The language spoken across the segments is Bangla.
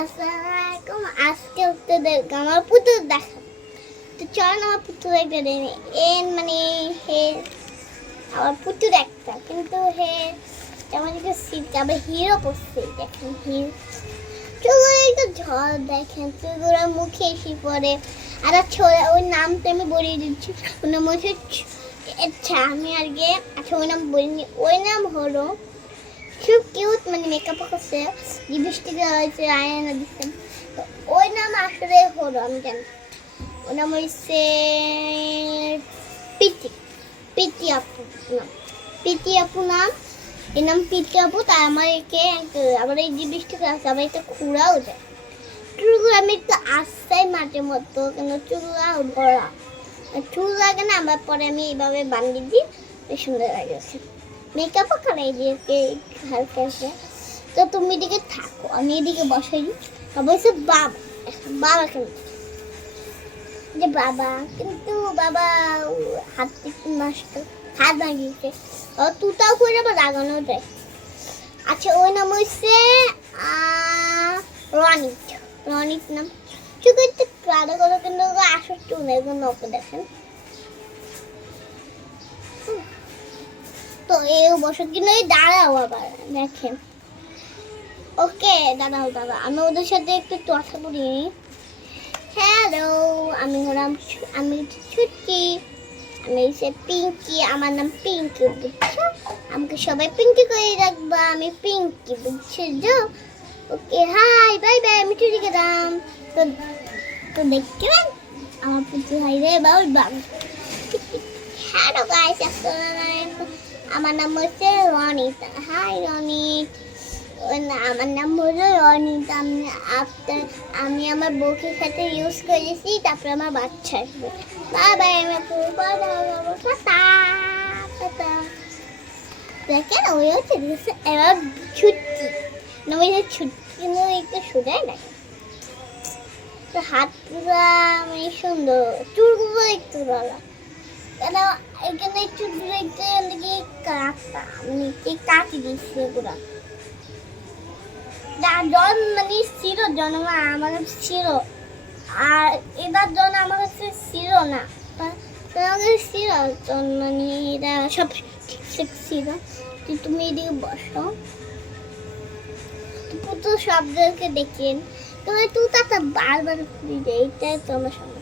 আসসালামু আলাইকুম। আজকে আপনাদের আমার পুতুল দেখাবো। তো চলেন আমার পুতুল একটা দেখে মানে হে আমার পুতুল একটা, কিন্তু হে যেমন একটা সিট আবার হিরো পড়ছে। দেখেন হিরো চুলগুলো একটু ঝড়, দেখেন চুলগুলো মুখে এসে পড়ে। আর ছোড়া ওই নামটা আমি বলে দিচ্ছি, ওই নাম হচ্ছে আচ্ছা আমি আগে আচ্ছা ওই নাম বলিনি। ওই নাম হলো খুব কিউট, মানে মেকআপ করছে, লিপস্টিক হয়েছে, আয়না দিচ্ছে। তো ওই নাম আসলে হলো আমি জানি, ওর নাম হচ্ছে পিটি পিটি আপু নাম। পিটি আপু নাম, এর নাম পিটি আপু। তাই আমার একে আবার এই লিপস্টিক আছে, আবার একটা খুঁড়াও যায়। চুলগুলো আমি একটু আসতাই মাঝে মতো, কিন্তু চুলগুলো বড়া চুল লাগে না। আমার পরে আমি এইভাবে বানিয়ে দিই, বেশ সুন্দর লাগছে। মেকআপও করাই দিয়েছে হালকা হালকা। তো তুমি এদিকে থাকো, আমি এদিকে বসাই দিই। অবশ্যই বাবা কেন যে বাবা, কিন্তু বাবা হাত একটু নষ্ট, হাত ভাঙিয়েছে। ও তুতাও করে আবার লাগানো যায়। আচ্ছা ওই নাম হচ্ছে রনিত। রনিত নাম চুকে একটু কালো কালো, কিন্তু আসল চুল এগুলো ওকে দেখেন। তো এই বছর কিন্তু দাঁড়াও আবার দেখেন। ওকে দাঁড়াও আমি ওদের সাথে একটু কথা বলি। হ্যালো, আমি হলাম আমি ছুটকি, আমি হচ্ছে পিঙ্কি। আমার নাম পিঙ্কি, বুঝছো? আমাকে সবাই পিঙ্কি করে রাখবা, আমি পিঙ্কি, বুঝছো? ওকে হাই বাই বাই, আমি চলে গেলাম। তো তো দেখবেন আমার পুজো হাই রে বাবু বাবু। হ্যালো গাইস, আসসালামু আলাইকুম। আমার নাম হচ্ছে রনিত। হাই রনিত। আমার নাম হলো রনিত। আমি আমার বউকে সাথে ইউজ করেছি, তারপরে আমার বাচ্চা আসবে। বাই বাই, আমি দেখেন ওই হচ্ছে এবার ছুটকি না, ওই ছুটকি কিন্তু একটু সোজাই না। তো হাত পুরো মানে সুন্দর, চুলগুলো একটু বলা কেন এখানে একটু দূরে একটু কাটা, মানে কাটি দিচ্ছে পুরা। জন মানে ছিল জন্ম আমার ছিল, আর এবার জন আমার কাছে ছিল না, ছিল মানে এটা সব ঠিকঠাক ছিল। তুমি এদিকে বসো, পুতুল শব্দকে দেখেন। তোমার তুতাটা বারবার ঘুরে যায়, এইটাই তো আমার সমস্যা।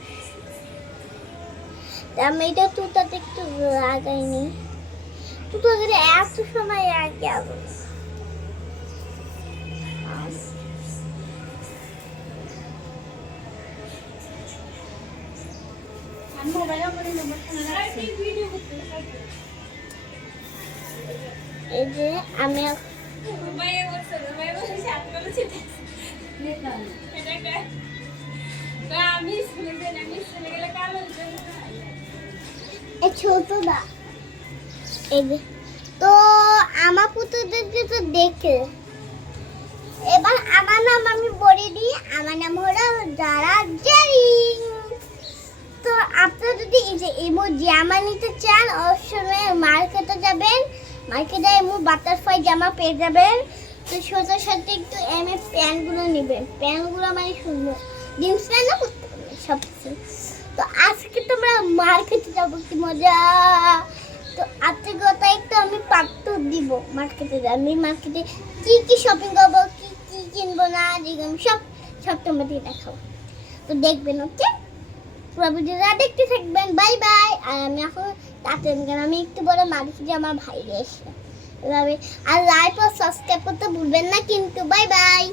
আমি এটা তুতাতে একটু লাগাইনি, তুতো এত সময় আগে আবার এই যে আমি ছোট দা এই যে। তো আমার পুত্রদেরকে তো দেখে এবার আমার নাম আমি বলে দিই। আমার নাম হলো যারা জারিং। তো আপনারা যদি এই যে ইমো জামা নিতে চান, অবশ্যই মার্কেটে যাবেন, মার্কেটে ইমো বাটারফ্লাই জামা পেয়ে যাবেন। তো সোজার সাথে একটু প্যান্টগুলো নেবেন, প্যান্টগুলো মানে সুন্দর, জিন্স প্যান্টও করতে পারবেন সব কিছু। তো আজকে তোমরা মার্কেটে যাবো, কি মজা। তো আজকে কথা একটু আমি পার্ট দিব মার্কেটে। আমি মার্কেটে কি কি শপিং করবো, কি কি কিনবো না সব সব তোমাদের দেখাবো। তো দেখবেন, ওকে? পুরো ভিডিওটা দেখতে থাকবেন। Bye bye. আর আমি এখন তাতে আমি একটু বড় মার্কেটে আমার ভাই এসে এভাবে। আর লাইক ও সাবস্ক্রাইব করতে ভুলবেন না কিন্তু। Bye bye.